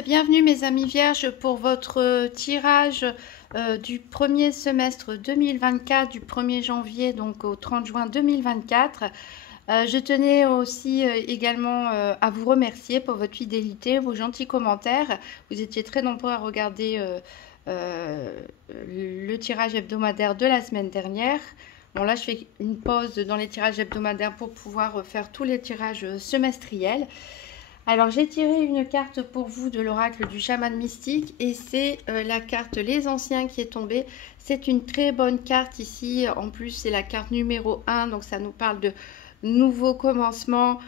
et bienvenue mes amis vierges pour votre tirage du premier semestre 2024 du 1er janvier donc au 30 juin 2024. Je tenais aussi également à vous remercier pour votre fidélité, vos gentils commentaires. Vous étiez très nombreux à regarder le tirage hebdomadaire de la semaine dernière. Bon là je fais une pause dans les tirages hebdomadaires pour pouvoir faire tous les tirages semestriels. Alors j'ai tiré une carte pour vous de l'oracle du chaman mystique et c'est la carte Les Anciens qui est tombée. C'est une très bonne carte ici, en plus c'est la carte numéro 1, donc ça nous parle de nouveaux commencements.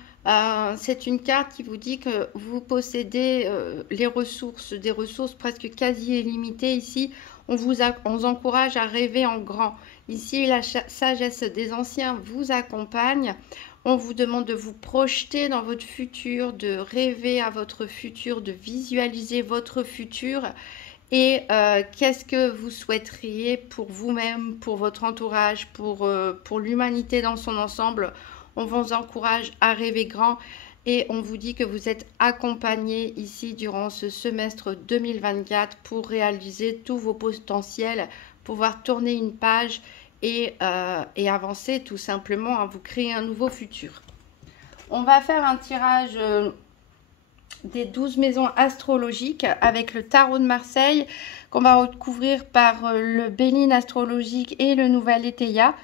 C'est une carte qui vous dit que vous possédez les ressources, des ressources presque quasi illimitées ici. On vous encourage à rêver en grand. Ici la sagesse des anciens vous accompagne. On vous demande de vous projeter dans votre futur, de rêver à votre futur, de visualiser votre futur. Et qu'est-ce que vous souhaiteriez pour vous-même, pour votre entourage, pour l'humanité dans son ensemble. On vous encourage à rêver grand et on vous dit que vous êtes accompagné ici durant ce semestre 2024 pour réaliser tous vos potentiels, pouvoir tourner une page et avancer tout simplement à vous créer un nouveau futur. On va faire un tirage des 12 maisons astrologiques avec le tarot de Marseille qu'on va recouvrir par le Béline astrologique et le Nouvel Éteia.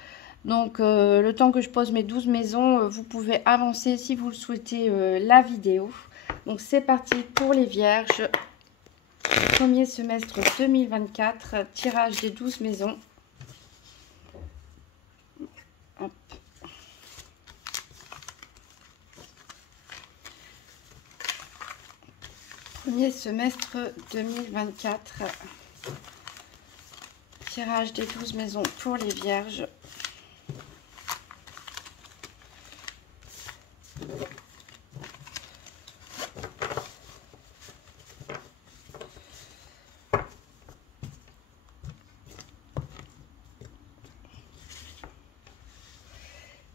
Donc le temps que je pose mes 12 maisons, vous pouvez avancer si vous le souhaitez la vidéo. Donc c'est parti pour les vierges. Premier semestre 2024, tirage des 12 maisons. Hop. Premier semestre 2024, tirage des 12 maisons pour les vierges.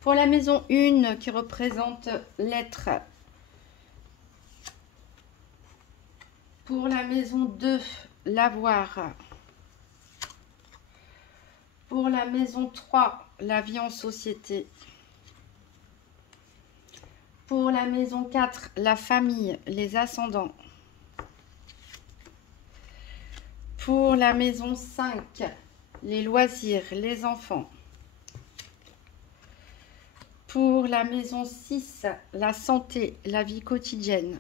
Pour la maison 1 qui représente l'être. Pour la maison 2, l'avoir. Pour la maison 3, la vie en société. Pour la maison 4, la famille, les ascendants. Pour la maison 5, les loisirs, les enfants. Pour la maison 6, la santé, la vie quotidienne.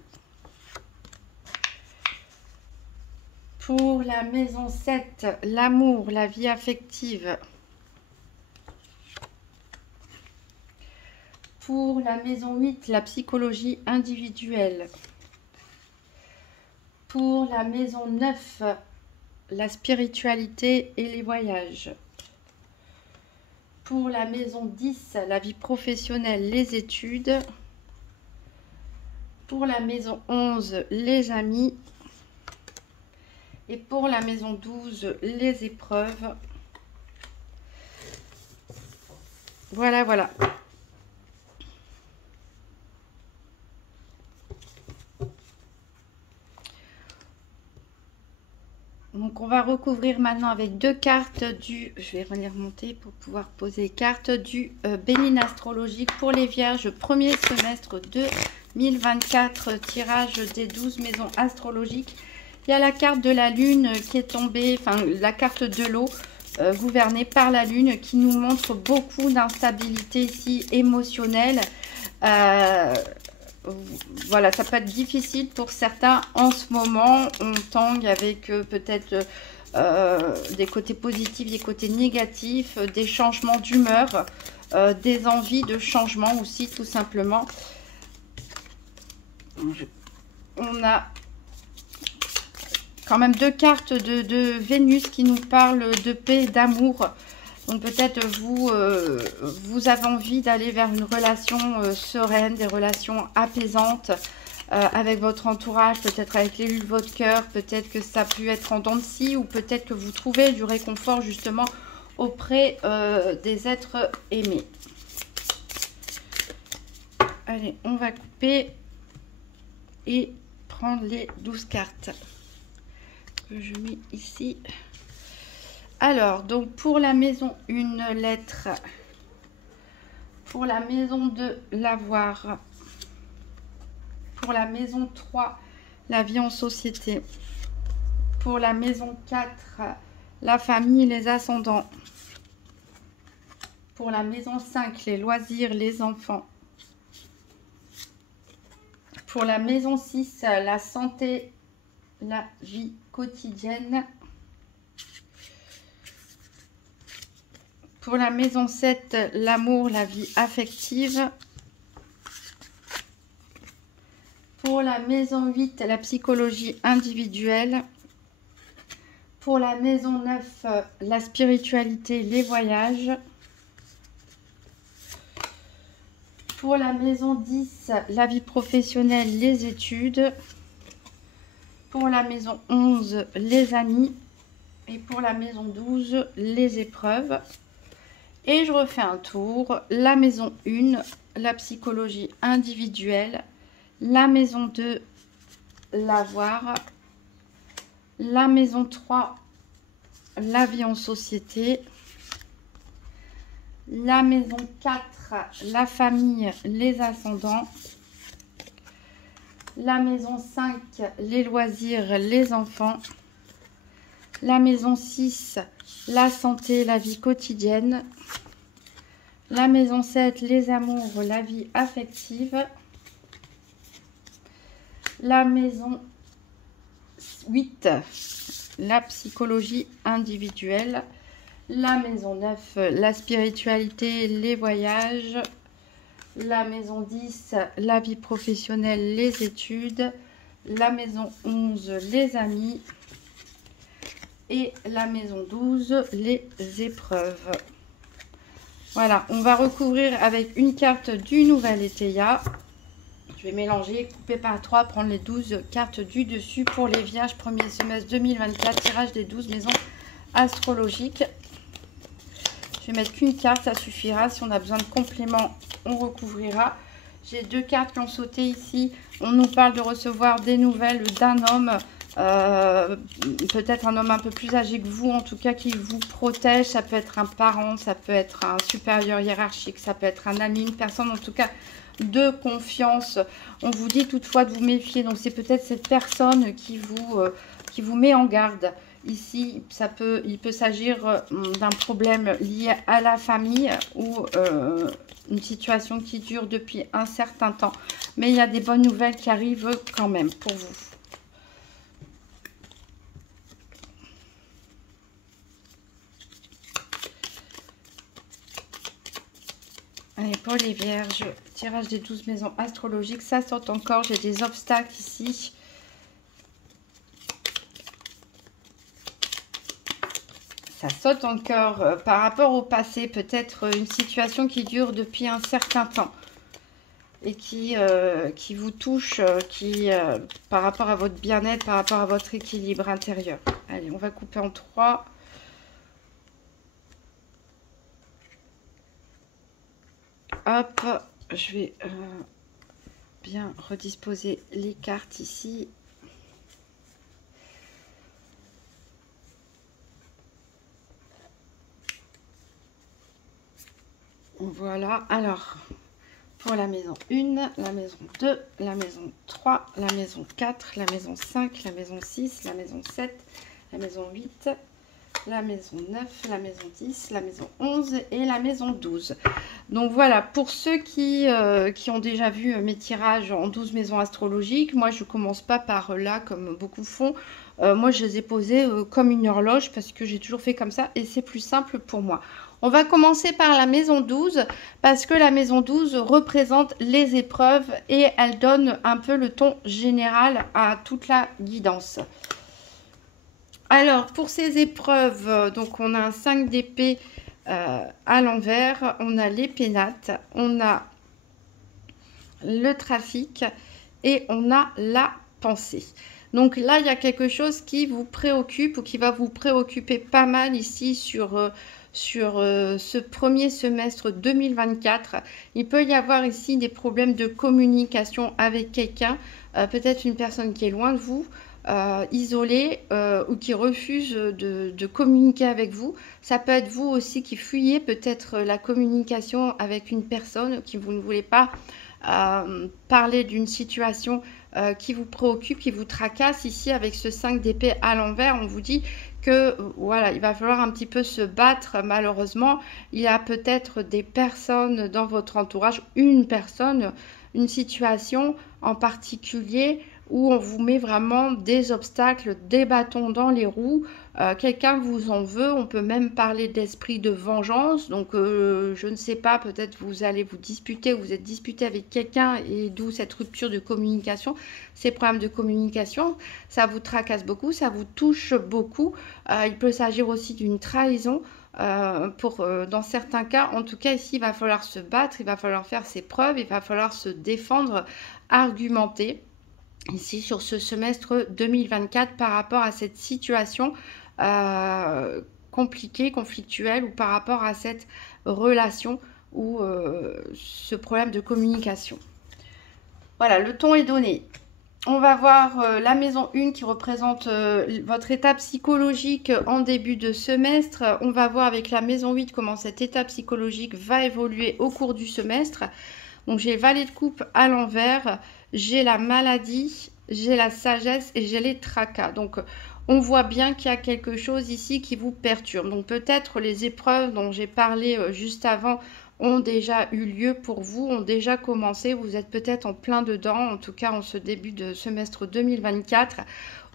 Pour la maison 7, l'amour, la vie affective. Pour la maison 8, la psychologie individuelle. Pour la maison 9, la spiritualité et les voyages. Pour la maison 10, la vie professionnelle, les études. Pour la maison 11, les amis. Et pour la maison 12, les épreuves. Voilà, voilà. Donc on va recouvrir maintenant avec deux cartes du, je vais les remonter pour pouvoir poser les cartes du Béline astrologique pour les vierges, premier semestre 2024, tirage des 12 maisons astrologiques. Il y a la carte de la lune qui est tombée, enfin la carte de l'eau gouvernée par la lune qui nous montre beaucoup d'instabilité ici émotionnelle. Voilà, ça peut être difficile pour certains en ce moment. On tangue avec peut-être des côtés positifs, des côtés négatifs, des changements d'humeur, des envies de changement aussi tout simplement. On a quand même deux cartes de Vénus qui nous parlent de paix et d'amour. Donc peut-être vous avez envie d'aller vers une relation sereine, des relations apaisantes avec votre entourage, peut-être avec l'élu de votre cœur, peut-être que ça peut être en dents de scie ou peut-être que vous trouvez du réconfort justement auprès des êtres aimés. Allez, on va couper et prendre les 12 cartes que je mets ici. Alors, donc pour la maison 1, lettre. Pour la maison 2, l'avoir. Pour la maison 3, la vie en société. Pour la maison 4, la famille, les ascendants. Pour la maison 5, les loisirs, les enfants. Pour la maison 6, la santé, la vie quotidienne. Pour la maison 7, l'amour, la vie affective. Pour la maison 8, la psychologie individuelle. Pour la maison 9, la spiritualité, les voyages. Pour la maison 10, la vie professionnelle, les études. Pour la maison 11, les amis. Et pour la maison 12, les épreuves. Et je refais un tour. La maison 1, la psychologie individuelle. La maison 2, l'avoir. La maison 3, la vie en société. La maison 4, la famille, les ascendants. La maison 5, les loisirs, les enfants. La maison 6, la santé, la vie quotidienne. La maison 7, les amours, la vie affective. La maison 8, la psychologie individuelle. La maison 9, la spiritualité, les voyages. La maison 10, la vie professionnelle, les études. La maison 11, les amis. Et la maison 12, les épreuves. Voilà, on va recouvrir avec une carte du Nouvel Étéia. Je vais mélanger, couper par 3, prendre les 12 cartes du dessus pour les vierges, premier semestre 2024, tirage des 12 maisons astrologiques. Je vais mettre qu'une carte, ça suffira. Si on a besoin de compléments, on recouvrira. J'ai 2 cartes qui ont sauté ici. On nous parle de recevoir des nouvelles d'un homme, peut-être un homme un peu plus âgé que vous, en tout cas qui vous protège. Ça peut être un parent, ça peut être un supérieur hiérarchique, ça peut être un ami, une personne en tout cas de confiance. On vous dit toutefois de vous méfier, donc c'est peut-être cette personne qui vous met en garde. Ici, il peut s'agir d'un problème lié à la famille ou une situation qui dure depuis un certain temps. Mais il y a des bonnes nouvelles qui arrivent quand même pour vous. Allez, pour les vierges, tirage des 12 maisons astrologiques, ça saute encore. J'ai des obstacles ici. Ça saute encore par rapport au passé, peut-être une situation qui dure depuis un certain temps et qui vous touche, par rapport à votre bien-être, par rapport à votre équilibre intérieur. Allez, on va couper en 3. Hop, je vais bien redisposer les cartes ici. Voilà, alors, pour la maison 1, la maison 2, la maison 3, la maison 4, la maison 5, la maison 6, la maison 7, la maison 8, la maison 9, la maison 10, la maison 11 et la maison 12. Donc voilà, pour ceux qui ont déjà vu mes tirages en 12 maisons astrologiques, moi je commence pas par là comme beaucoup font. Moi je les ai posés comme une horloge parce que j'ai toujours fait comme ça et c'est plus simple pour moi. On va commencer par la maison 12 parce que la maison 12 représente les épreuves et elle donne un peu le ton général à toute la guidance. Alors, pour ces épreuves, donc on a un 5 d'épée à l'envers, on a les pénates, on a le trafic et on a la pensée. Donc là, il y a quelque chose qui vous préoccupe ou qui va vous préoccuper pas mal ici sur sur ce premier semestre 2024. Il peut y avoir ici des problèmes de communication avec quelqu'un, peut-être une personne qui est loin de vous, isolée ou qui refuse de communiquer avec vous. Ça peut être vous aussi qui fuyez peut-être la communication avec une personne qui vous ne voulez pas parler d'une situation qui vous préoccupe, qui vous tracasse. Ici, avec ce 5 d'épée à l'envers, on vous dit que voilà, il va falloir un petit peu se battre. Malheureusement, il y a peut-être des personnes dans votre entourage, une personne, une situation en particulier où on vous met vraiment des obstacles, des bâtons dans les roues. Quelqu'un vous en veut, on peut même parler d'esprit de vengeance. Donc je ne sais pas, peut-être vous allez vous disputer, vous êtes disputé avec quelqu'un et d'où cette rupture de communication, ces problèmes de communication. Ça vous tracasse beaucoup, ça vous touche beaucoup. Il peut s'agir aussi d'une trahison. Dans certains cas, en tout cas ici, il va falloir se battre, il va falloir faire ses preuves, il va falloir se défendre, argumenter ici sur ce semestre 2024 par rapport à cette situation compliquée, conflictuelle, ou par rapport à cette relation ou ce problème de communication. Voilà, le ton est donné. On va voir la maison 1 qui représente votre état psychologique en début de semestre. On va voir avec la maison 8 comment cet état psychologique va évoluer au cours du semestre. Donc j'ai valet de coupe à l'envers, j'ai la maladie, j'ai la sagesse et j'ai les tracas. Donc on voit bien qu'il y a quelque chose ici qui vous perturbe. Donc peut-être les épreuves dont j'ai parlé juste avant ont déjà eu lieu pour vous, ont déjà commencé. Vous êtes peut-être en plein dedans, en tout cas en ce début de semestre 2024.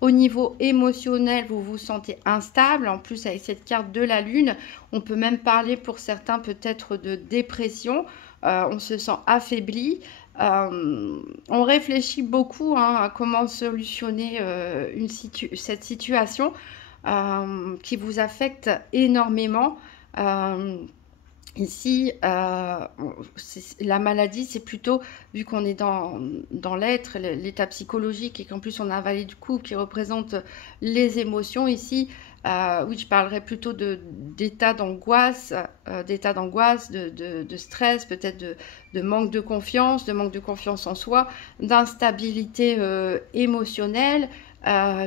Au niveau émotionnel, vous vous sentez instable. En plus, avec cette carte de la lune, on peut même parler pour certains peut-être de dépression. On se sent affaibli. On réfléchit beaucoup à comment solutionner cette situation qui vous affecte énormément. Ici, la maladie, c'est plutôt, vu qu'on est dans l'être, l'état psychologique, et qu'en plus on a un valet de coupe qui représente les émotions ici, oui, je parlerai plutôt d'état d'angoisse, de stress, peut-être de manque de confiance en soi, d'instabilité émotionnelle,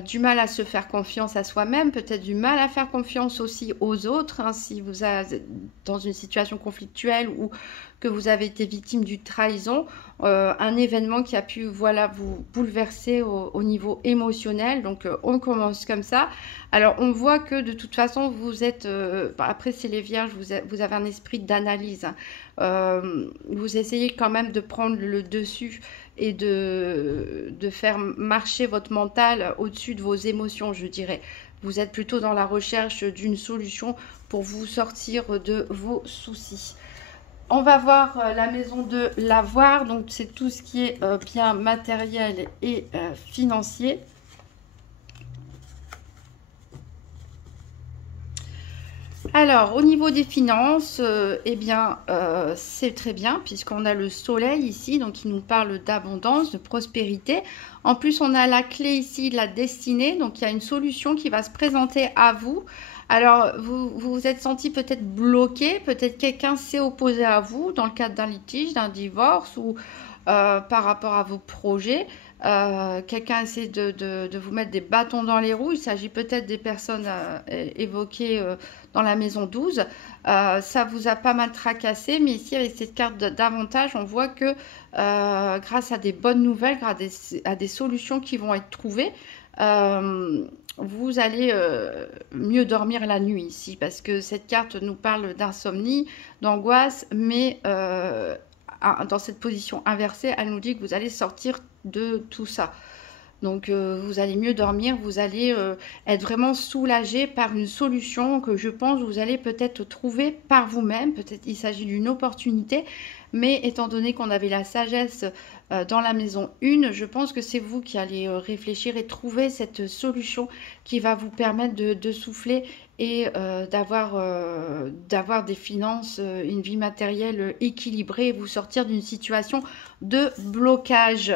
du mal à se faire confiance à soi-même, peut-être du mal à faire confiance aussi aux autres, si vous êtes dans une situation conflictuelle ou que vous avez été victime d'une trahison, un événement qui a pu vous bouleverser au niveau émotionnel. Donc on commence comme ça. Alors on voit que de toute façon vous êtes, après c'est les vierges, vous avez un esprit d'analyse. Vous essayez quand même de prendre le dessus et de faire marcher votre mental au-dessus de vos émotions, je dirais. Vous êtes plutôt dans la recherche d'une solution pour vous sortir de vos soucis. On va voir la maison de l'avoir, donc c'est tout ce qui est bien matériel et financier. Alors, au niveau des finances, c'est très bien puisqu'on a le soleil ici, donc qui nous parle d'abondance, de prospérité. En plus, on a la clé ici de la destinée, donc il y a une solution qui va se présenter à vous. Alors, vous vous êtes senti peut-être bloqué, peut-être quelqu'un s'est opposé à vous dans le cadre d'un litige, d'un divorce ou par rapport à vos projets. Quelqu'un essaie de vous mettre des bâtons dans les roues. Il s'agit peut-être des personnes évoquées dans la maison 12. Ça vous a pas mal tracassé, mais ici avec cette carte d'avantage, on voit que grâce à des bonnes nouvelles, grâce à des solutions qui vont être trouvées, vous allez mieux dormir la nuit ici, parce que cette carte nous parle d'insomnie, d'angoisse, mais dans cette position inversée, elle nous dit que vous allez sortir de tout ça. Donc vous allez mieux dormir, vous allez être vraiment soulagé par une solution que je pense vous allez peut-être trouver par vous-même. Peut-être il s'agit d'une opportunité, mais étant donné qu'on avait la sagesse dans la maison 1, je pense que c'est vous qui allez réfléchir et trouver cette solution qui va vous permettre de souffler et d'avoir des finances, une vie matérielle équilibrée et vous sortir d'une situation de blocage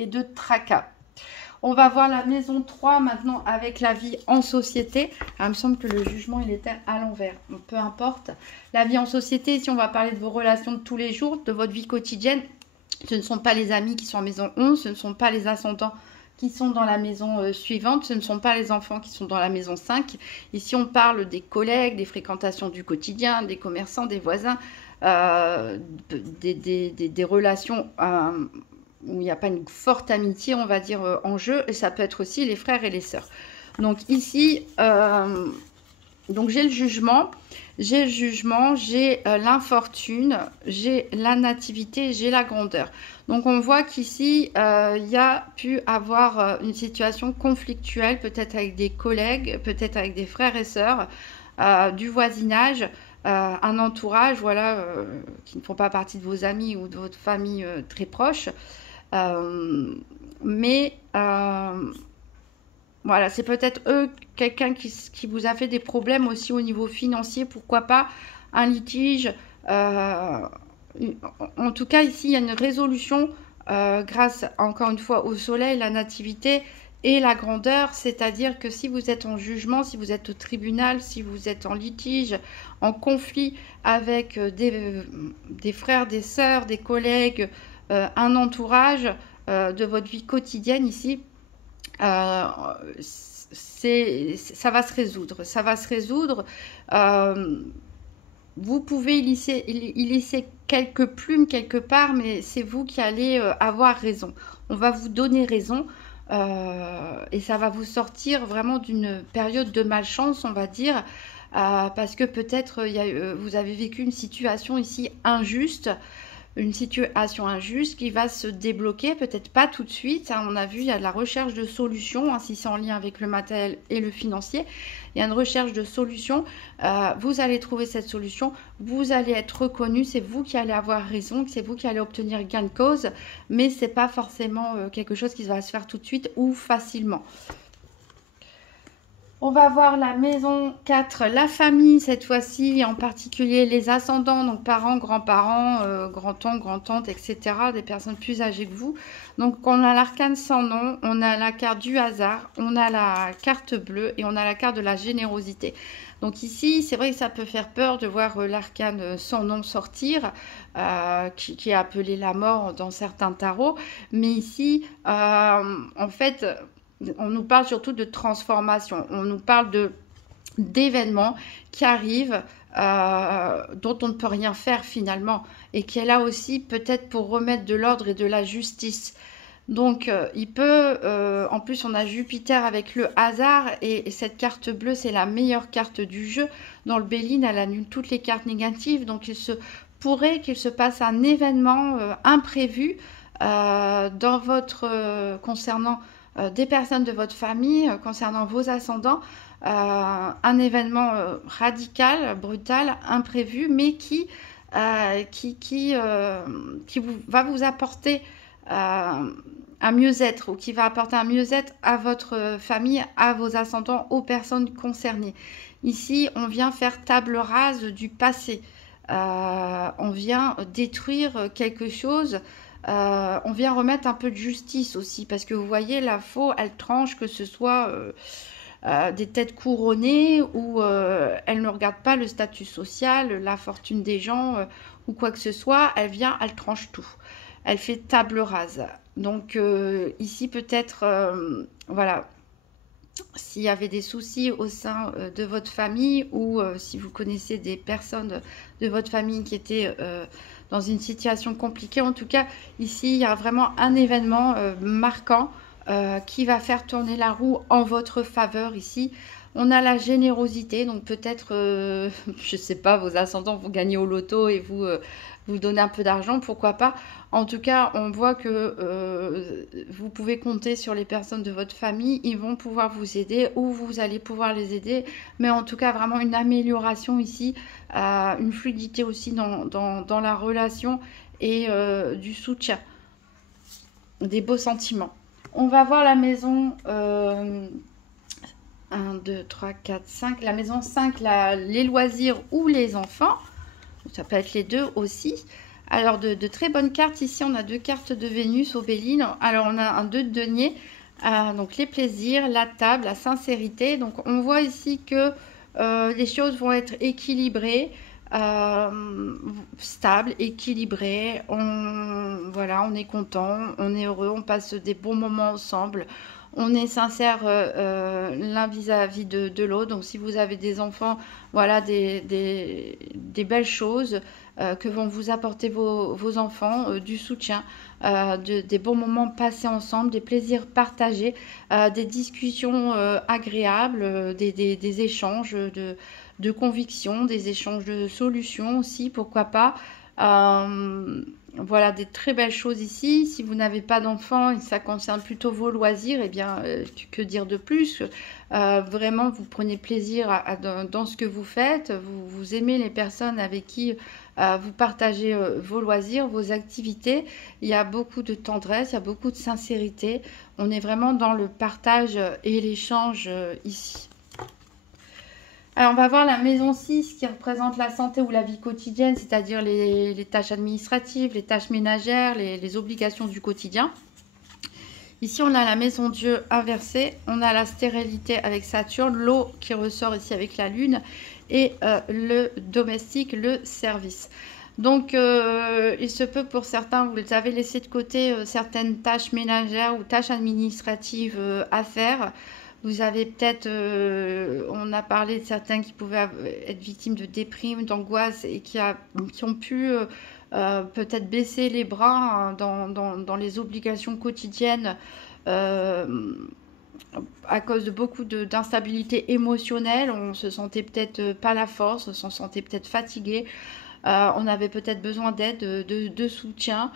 et de tracas. On va voir la maison 3 maintenant avec la vie en société. Alors, il me semble que le jugement, il était à l'envers. Peu importe. La vie en société, ici, on va parler de vos relations de tous les jours, de votre vie quotidienne. Ce ne sont pas les amis qui sont en maison 11, ce ne sont pas les ascendants qui sont dans la maison suivante, ce ne sont pas les enfants qui sont dans la maison 5. Ici, on parle des collègues, des fréquentations du quotidien, des commerçants, des voisins, des relations où il n'y a pas une forte amitié, on va dire, en jeu. Et ça peut être aussi les frères et les sœurs. Donc ici, donc j'ai le jugement, j'ai l'infortune, j'ai la nativité, j'ai la grandeur. Donc on voit qu'ici, il y a pu avoir une situation conflictuelle, peut-être avec des collègues, peut-être avec des frères et sœurs, du voisinage, un entourage, voilà, qui ne font pas partie de vos amis ou de votre famille très proche. Voilà, c'est peut-être quelqu'un qui vous a fait des problèmes aussi au niveau financier, pourquoi pas un litige. En tout cas, ici, il y a une résolution grâce, encore une fois, au soleil, la nativité et la grandeur. C'est-à-dire que si vous êtes en jugement, si vous êtes au tribunal, si vous êtes en litige, en conflit avec des frères, des sœurs, des collègues, un entourage de votre vie quotidienne ici, ça va se résoudre. Ça va se résoudre. Vous pouvez y laisser quelques plumes quelque part, mais c'est vous qui allez avoir raison. On va vous donner raison et ça va vous sortir vraiment d'une période de malchance, on va dire, parce que peut-être vous avez vécu une situation ici injuste. Une situation injuste qui va se débloquer, peut-être pas tout de suite. Hein, on a vu, il y a de la recherche de solutions, hein, si c'est en lien avec le matériel et le financier. Il y a une recherche de solutions. Vous allez trouver cette solution. Vous allez être reconnu. C'est vous qui allez avoir raison. C'est vous qui allez obtenir gain de cause. Mais ce n'est pas forcément quelque chose qui va se faire tout de suite ou facilement. On va voir la maison 4, la famille cette fois-ci, en particulier les ascendants, donc parents, grands-parents, grands-oncles, grand-tantes, etc., des personnes plus âgées que vous. Donc on a l'arcane sans nom, on a la carte du hasard, on a la carte bleue et on a la carte de la générosité. Donc ici, c'est vrai que ça peut faire peur de voir l'arcane sans nom sortir, qui est appelé la mort dans certains tarots. Mais ici, en fait, on nous parle surtout de transformation. On nous parle d'événements qui arrivent, dont on ne peut rien faire finalement. Et qui est là aussi peut-être pour remettre de l'ordre et de la justice. Donc, il peut, en plus on a Jupiter avec le hasard, et cette carte bleue, c'est la meilleure carte du jeu. Dans le Béline, elle annule toutes les cartes négatives, donc il se pourrait qu'il se passe un événement imprévu dans votre, concernant des personnes de votre famille, concernant vos ascendants, un événement radical, brutal, imprévu, mais qui va vous apporter un mieux-être, ou qui va apporter un mieux-être à votre famille, à vos ascendants, aux personnes concernées. Ici, on vient faire table rase du passé. On vient détruire quelque chose. On vient remettre un peu de justice aussi, parce que vous voyez, la faux, elle tranche, que ce soit des têtes couronnées, ou elle ne regarde pas le statut social, la fortune des gens, ou quoi que ce soit. Elle vient, elle tranche tout. Elle fait table rase. Donc ici, peut-être, voilà, s'il y avait des soucis au sein de votre famille, ou si vous connaissez des personnes de votre famille qui étaient dans une situation compliquée, en tout cas, ici, il y a vraiment un événement marquant qui va faire tourner la roue en votre faveur ici. On a la générosité, donc peut-être, je ne sais pas, vos ascendants vous gagnez au loto et vous donnez un peu d'argent, pourquoi pas. En tout cas, on voit que vous pouvez compter sur les personnes de votre famille, ils vont pouvoir vous aider, ou vous allez pouvoir les aider. Mais en tout cas, vraiment une amélioration ici, une fluidité aussi dans la relation, et du soutien, des beaux sentiments. On va voir la maison 1, 2, 3, 4, 5. La maison 5, les loisirs ou les enfants. Ça peut être les deux aussi. Alors, de très bonnes cartes. Ici, on a 2 cartes de Vénus au Béline. Alors, on a un 2 de denier. Donc les plaisirs, la table, la sincérité. Donc on voit ici que les choses vont être équilibrées, stables, équilibrées. Voilà, on est content, on est heureux, on passe des bons moments ensemble. On est sincère l'un vis-à-vis de l'autre. Donc si vous avez des enfants, voilà des belles choses que vont vous apporter vos enfants, du soutien, des bons moments passés ensemble, des plaisirs partagés, des discussions agréables, des échanges de convictions, des échanges de solutions aussi, pourquoi pas. Voilà, des très belles choses ici. Si vous n'avez pas d'enfants et que ça concerne plutôt vos loisirs, eh bien, que dire de plus? Vraiment, vous prenez plaisir dans ce que vous faites. Vous aimez les personnes avec qui vous partagez vos loisirs, vos activités. Il y a beaucoup de tendresse, il y a beaucoup de sincérité. On est vraiment dans le partage et l'échange ici. Alors, on va voir la maison 6 qui représente la santé ou la vie quotidienne, c'est-à-dire les tâches administratives, les tâches ménagères, les obligations du quotidien. Ici, on a la maison Dieu inversée, on a la stérilité avec Saturne, l'eau qui ressort ici avec la Lune et le domestique, le service. Donc, il se peut pour certains, vous avez laissé de côté certaines tâches ménagères ou tâches administratives à faire. Vous avez peut-être, on a parlé de certains qui pouvaient être victimes de déprime, d'angoisse et qui ont pu peut-être baisser les bras hein, dans les obligations quotidiennes à cause de beaucoup d'instabilité émotionnelle. On se sentait peut-être pas la force, on se sentait peut-être fatigué. On avait peut-être besoin d'aide, de soutien.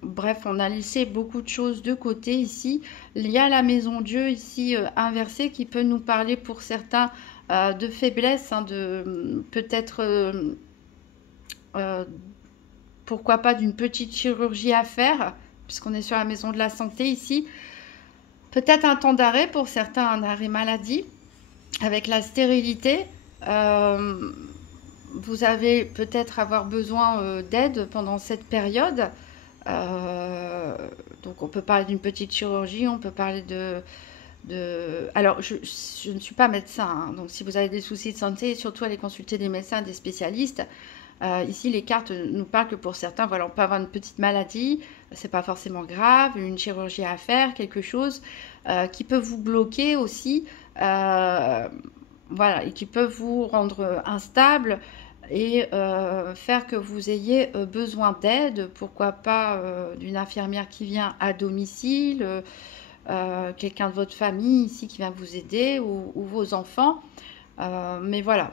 Bref, on a laissé beaucoup de choses de côté ici. Il y a la maison Dieu ici inversée qui peut nous parler pour certains de faiblesse, hein, de peut-être pourquoi pas d'une petite chirurgie à faire, puisqu'on est sur la maison de la santé ici. Peut-être un temps d'arrêt pour certains, un arrêt maladie avec la stérilité. Vous allez peut-être avoir besoin d'aide pendant cette période. Donc on peut parler d'une petite chirurgie, on peut parler alors je ne suis pas médecin, hein, donc si vous avez des soucis de santé, surtout allez consulter des médecins, des spécialistes. Ici les cartes nous parlent que pour certains, voilà, on peut avoir une petite maladie, c'est pas forcément grave, une chirurgie à faire, quelque chose qui peut vous bloquer aussi, voilà, et qui peut vous rendre instable et faire que vous ayez besoin d'aide, pourquoi pas d'une infirmière qui vient à domicile, quelqu'un de votre famille ici qui vient vous aider ou vos enfants, mais voilà.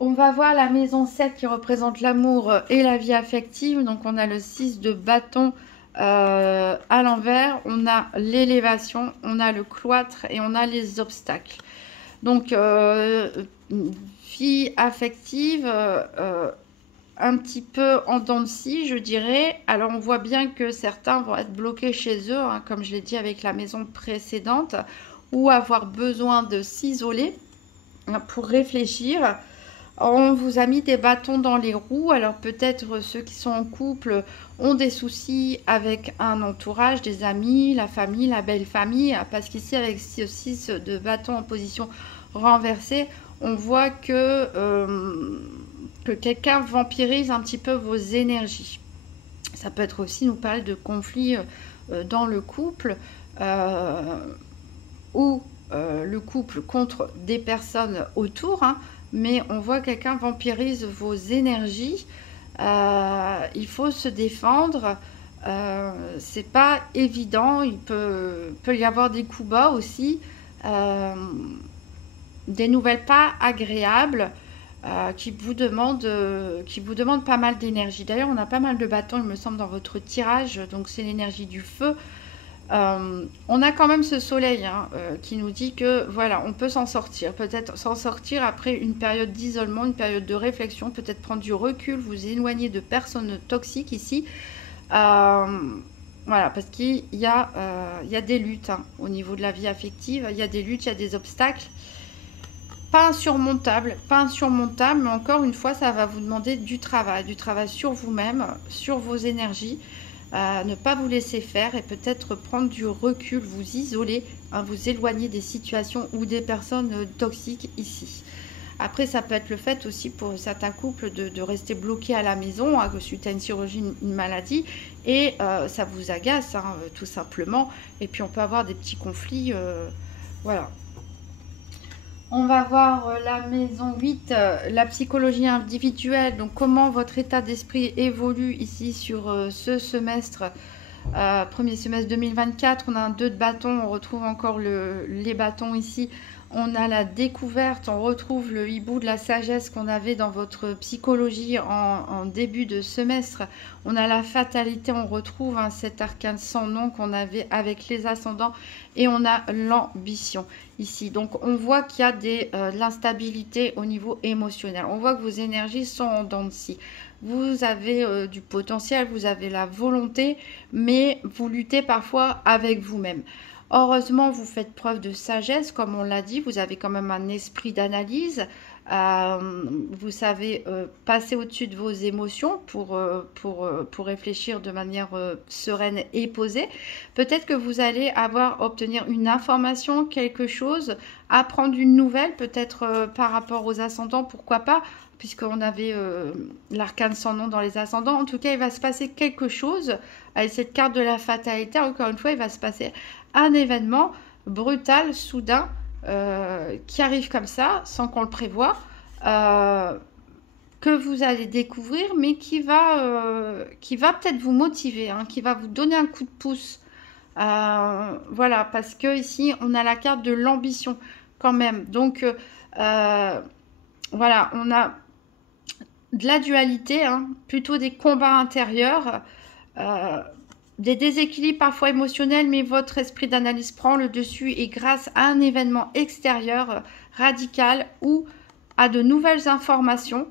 On va voir la maison 7 qui représente l'amour et la vie affective, donc on a le 6 de bâton à l'envers, on a l'élévation, on a le cloître et on a les obstacles. Donc, vie affective, un petit peu en dents de scie, je dirais. Alors, on voit bien que certains vont être bloqués chez eux, hein, comme je l'ai dit avec la maison précédente, ou avoir besoin de s'isoler pour réfléchir. On vous a mis des bâtons dans les roues. Alors, peut-être ceux qui sont en couple ont des soucis avec un entourage, des amis, la famille, la belle famille. Parce qu'ici, avec ce 6 de bâton en position renversée, on voit que quelqu'un vampirise un petit peu vos énergies. Ça peut être aussi nous parler de conflits dans le couple ou le couple contre des personnes autour, hein, mais on voit quelqu'un vampirise vos énergies. Il faut se défendre. C'est pas évident. Il peut y avoir des coups bas aussi. Des nouvelles pas agréables qui vous demandent pas mal d'énergie. D'ailleurs, on a pas mal de bâtons, il me semble, dans votre tirage. Donc, c'est l'énergie du feu. On a quand même ce soleil hein, qui nous dit que voilà, on peut s'en sortir. Peut-être s'en sortir après une période d'isolement, une période de réflexion. Peut-être prendre du recul, vous éloigner de personnes toxiques ici. Voilà, parce qu'il y a des luttes hein, au niveau de la vie affective. Il y a des luttes, il y a des obstacles. Pas insurmontable, mais encore une fois, ça va vous demander du travail sur vous-même, sur vos énergies. ne pas vous laisser faire et peut-être prendre du recul, vous isoler, hein, vous éloigner des situations ou des personnes toxiques ici. Après, ça peut être le fait aussi pour certains couples de rester bloqués à la maison suite à une chirurgie, une maladie, et ça vous agace, hein, tout simplement. Et puis on peut avoir des petits conflits, voilà. On va voir la maison 8, la psychologie individuelle, donc comment votre état d'esprit évolue ici sur ce semestre, premier semestre 2024. On a un 2 de bâton, on retrouve encore les bâtons ici. On a la découverte, on retrouve le hibou de la sagesse qu'on avait dans votre psychologie en début de semestre. On a la fatalité, on retrouve cet arcane sans nom qu'on avait avec les ascendants. Et on a l'ambition ici. Donc on voit qu'il y a de l'instabilité au niveau émotionnel. On voit que vos énergies sont en dents de scie. Vous avez du potentiel, vous avez la volonté, mais vous luttez parfois avec vous-même. Heureusement, vous faites preuve de sagesse, comme on l'a dit. Vous avez quand même un esprit d'analyse. Vous savez passer au-dessus de vos émotions pour réfléchir de manière sereine et posée. Peut-être que vous allez obtenir une information, quelque chose, apprendre une nouvelle, peut-être par rapport aux ascendants, pourquoi pas, puisqu'on avait l'arcane sans nom dans les ascendants. En tout cas, il va se passer quelque chose. Avec cette carte de la fatalité, encore une fois, il va se passer un événement brutal, soudain, qui arrive comme ça, sans qu'on le prévoie, que vous allez découvrir, mais qui va peut-être vous motiver, hein, qui va vous donner un coup de pouce. Voilà, parce que ici, on a la carte de l'ambition quand même. Donc, voilà, on a de la dualité, hein, plutôt des combats intérieurs, des déséquilibres parfois émotionnels, mais votre esprit d'analyse prend le dessus et grâce à un événement extérieur radical ou à de nouvelles informations,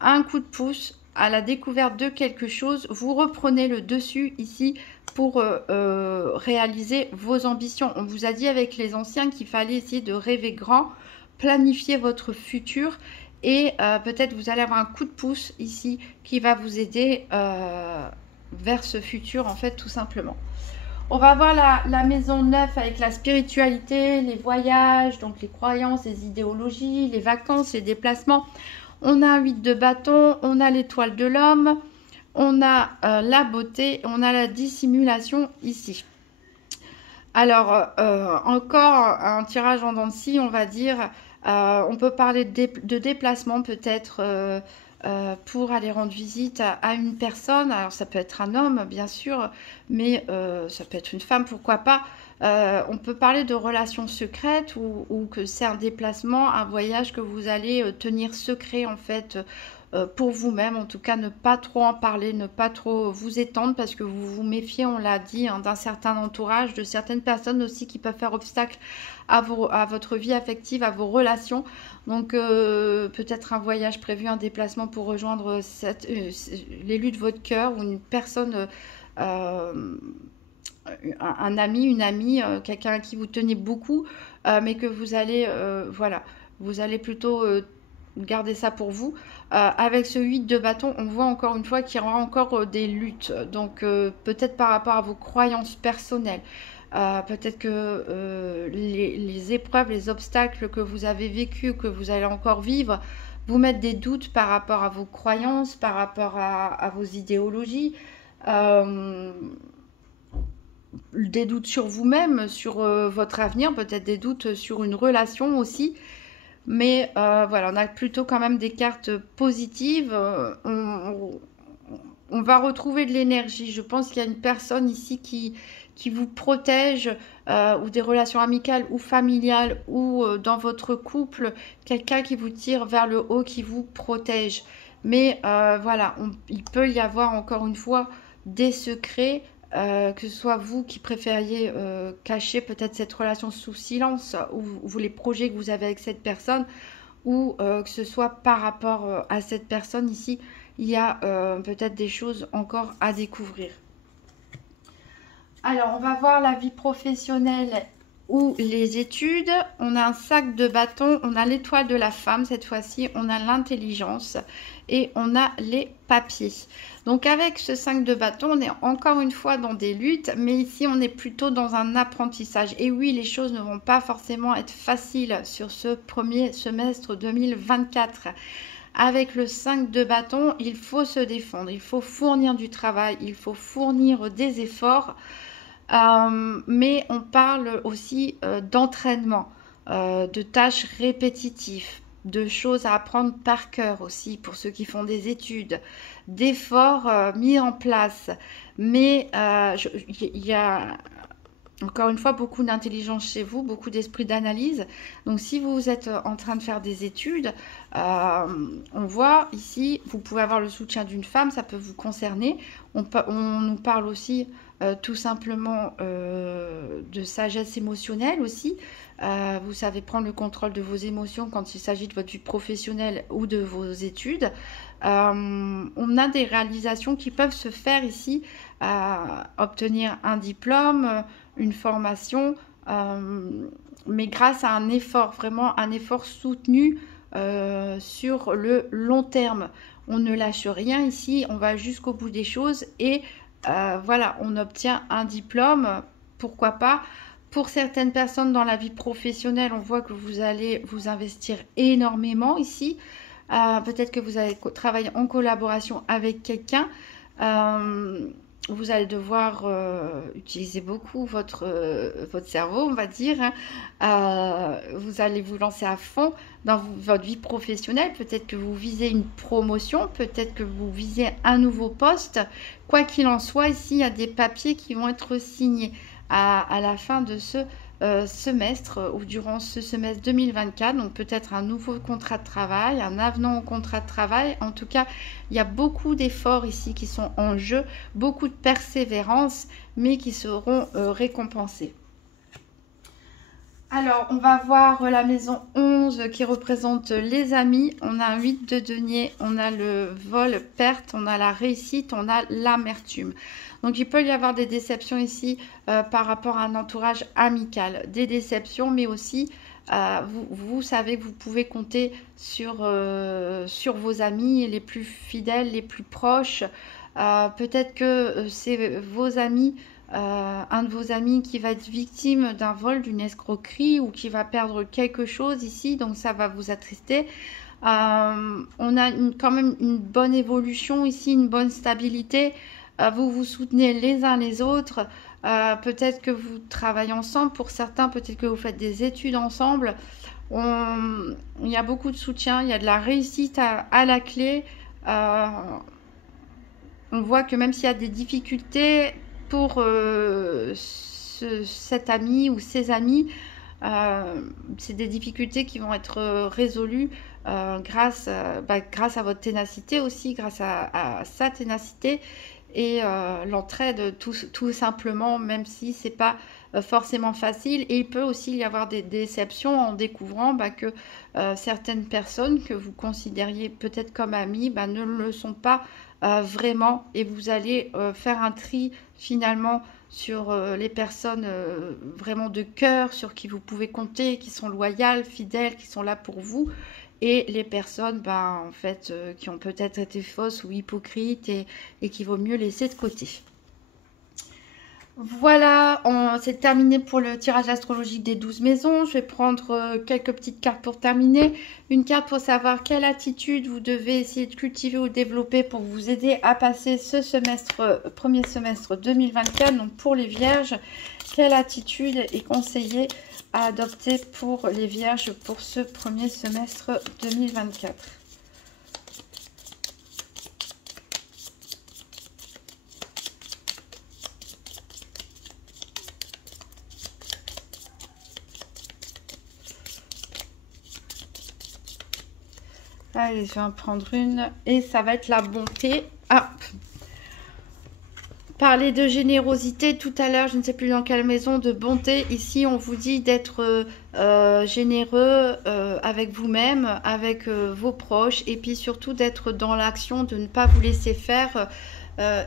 à un coup de pouce, à la découverte de quelque chose, vous reprenez le dessus ici pour réaliser vos ambitions. On vous a dit avec les anciens qu'il fallait essayer de rêver grand, planifier votre futur et peut-être vous allez avoir un coup de pouce ici qui va vous aider vers ce futur en fait tout simplement. On va voir la maison 9 avec la spiritualité, les voyages, donc les croyances, les idéologies, les vacances, les déplacements. On a un 8 de bâton, on a l'étoile de l'homme, on a la beauté, on a la dissimulation ici. Alors, encore un tirage en dents de scie, on va dire. On peut parler de déplacement peut-être pour aller rendre visite à une personne. Alors ça peut être un homme bien sûr, mais ça peut être une femme, pourquoi pas. On peut parler de relations secrètes ou que c'est un déplacement, un voyage que vous allez tenir secret en fait pour vous-même. En tout cas, ne pas trop en parler, ne pas trop vous étendre parce que vous vous méfiez, on l'a dit, hein, d'un certain entourage, de certaines personnes aussi qui peuvent faire obstacle à votre vie affective, à vos relations. Donc peut-être un voyage prévu, un déplacement pour rejoindre l'élu de votre cœur ou une personne, un ami, une amie, quelqu'un à qui vous tenez beaucoup, mais que vous allez, voilà, vous allez plutôt garder ça pour vous. Avec ce 8 de bâton, on voit encore une fois qu'il y aura encore des luttes. Donc peut-être par rapport à vos croyances personnelles. Peut-être que les épreuves, les obstacles que vous avez vécus, que vous allez encore vivre, vous mettent des doutes par rapport à vos croyances, par rapport à vos idéologies, des doutes sur vous-même, sur votre avenir, peut-être des doutes sur une relation aussi. Mais voilà, on a plutôt quand même des cartes positives. On va retrouver de l'énergie. Je pense qu'il y a une personne ici qui vous protège, ou des relations amicales ou familiales, ou dans votre couple, quelqu'un qui vous tire vers le haut, qui vous protège. Mais voilà, il peut y avoir encore une fois des secrets, que ce soit vous qui préfériez cacher peut-être cette relation sous silence, ou les projets que vous avez avec cette personne, ou que ce soit par rapport à cette personne ici, il y a peut-être des choses encore à découvrir. Alors, on va voir la vie professionnelle ou les études, on a un sac de bâton, on a l'étoile de la femme cette fois-ci, on a l'intelligence et on a les papiers. Donc avec ce 5 de bâton, on est encore une fois dans des luttes, mais ici on est plutôt dans un apprentissage. Et oui, les choses ne vont pas forcément être faciles sur ce premier semestre 2024. Avec le 5 de bâton, il faut se défendre, il faut fournir du travail, il faut fournir des efforts. Mais on parle aussi d'entraînement, de tâches répétitives, de choses à apprendre par cœur aussi pour ceux qui font des études, d'efforts mis en place. Mais il y a encore une fois beaucoup d'intelligence chez vous, beaucoup d'esprit d'analyse. Donc si vous êtes en train de faire des études, on voit ici, vous pouvez avoir le soutien d'une femme, ça peut vous concerner. On nous parle aussi tout simplement de sagesse émotionnelle aussi. Vous savez prendre le contrôle de vos émotions quand il s'agit de votre vie professionnelle ou de vos études. On a des réalisations qui peuvent se faire ici, obtenir un diplôme, une formation, mais grâce à un effort, vraiment un effort soutenu sur le long terme. On ne lâche rien ici, on va jusqu'au bout des choses et voilà, on obtient un diplôme, pourquoi pas. Pour certaines personnes dans la vie professionnelle, on voit que vous allez vous investir énormément ici. Peut-être que vous allez travailler en collaboration avec quelqu'un. Vous allez devoir utiliser beaucoup votre cerveau, on va dire. Vous allez vous lancer à fond dans votre vie professionnelle. Peut-être que vous visez une promotion, peut-être que vous visez un nouveau poste. Quoi qu'il en soit, ici, il y a des papiers qui vont être signés à la fin de ce semestre ou durant ce semestre 2024. Donc peut-être un nouveau contrat de travail, un avenant au contrat de travail. En tout cas, il y a beaucoup d'efforts ici qui sont en jeu, beaucoup de persévérance, mais qui seront récompensés. Alors, on va voir la maison 11 qui représente les amis. On a un 8 de denier, on a le vol, perte, on a la réussite, on a l'amertume. Donc, il peut y avoir des déceptions ici par rapport à un entourage amical. Des déceptions, mais aussi, vous savez que vous pouvez compter sur vos amis les plus fidèles, les plus proches. Peut-être que c'est vos amis... un de vos amis qui va être victime d'un vol, d'une escroquerie ou qui va perdre quelque chose ici, donc ça va vous attrister. On a quand même une bonne évolution ici, une bonne stabilité. Vous vous soutenez les uns les autres. Peut-être que vous travaillez ensemble. Pour certains, peut-être que vous faites des études ensemble. Il y a beaucoup de soutien, il y a de la réussite à la clé. On voit que même s'il y a des difficultés pour cet ami ou ses amis, c'est des difficultés qui vont être résolues grâce à votre ténacité aussi, grâce à sa ténacité et l'entraide tout simplement, même si c'est pas forcément facile. Et il peut aussi y avoir des déceptions en découvrant que certaines personnes que vous considériez peut-être comme amies ne le sont pas vraiment, et vous allez faire un tri finalement sur les personnes vraiment de cœur, sur qui vous pouvez compter, qui sont loyales, fidèles, qui sont là pour vous, et les personnes en fait qui ont peut-être été fausses ou hypocrites et qu'il vaut mieux laisser de côté. Voilà, c'est terminé pour le tirage astrologique des 12 maisons. Je vais prendre quelques petites cartes pour terminer. Une carte pour savoir quelle attitude vous devez essayer de cultiver ou développer pour vous aider à passer ce premier semestre 2024. Donc pour les vierges, quelle attitude est conseillée à adopter pour les vierges pour ce premier semestre 2024 ? Allez, je vais en prendre une et ça va être la bonté. Parler de générosité tout à l'heure, je ne sais plus dans quelle maison, de bonté. Ici, on vous dit d'être généreux avec vous-même, avec vos proches, et puis surtout d'être dans l'action, de ne pas vous laisser faire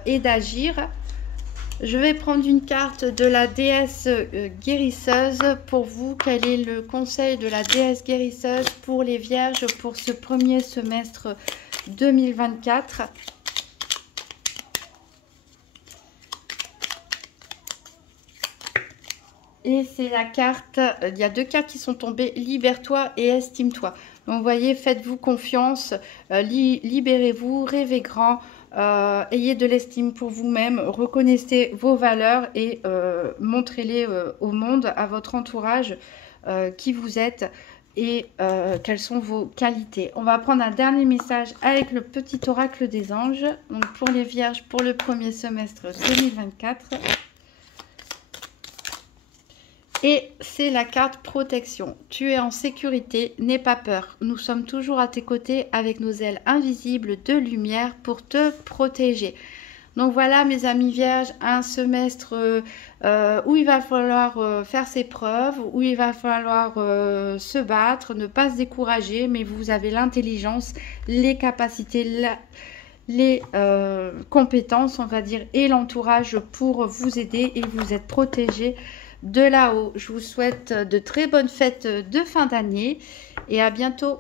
et d'agir. Je vais prendre une carte de la déesse guérisseuse pour vous. Quel est le conseil de la déesse guérisseuse pour les vierges pour ce premier semestre 2024? Et c'est la carte, il y a deux cartes qui sont tombées, libère-toi et estime-toi. Donc vous voyez, faites-vous confiance, libérez-vous, rêvez grand, ayez de l'estime pour vous-même, reconnaissez vos valeurs et montrez-les au monde, à votre entourage, qui vous êtes et quelles sont vos qualités. On va prendre un dernier message avec le petit oracle des anges, donc pour les vierges pour le premier semestre 2024. Et c'est la carte protection. Tu es en sécurité, n'aie pas peur. Nous sommes toujours à tes côtés avec nos ailes invisibles de lumière pour te protéger. Donc voilà mes amis vierges, un semestre où il va falloir faire ses preuves, où il va falloir se battre, ne pas se décourager, mais vous avez l'intelligence, les capacités, les compétences, on va dire, et l'entourage pour vous aider et vous êtes protégés de là-haut. Je vous souhaite de très bonnes fêtes de fin d'année et à bientôt.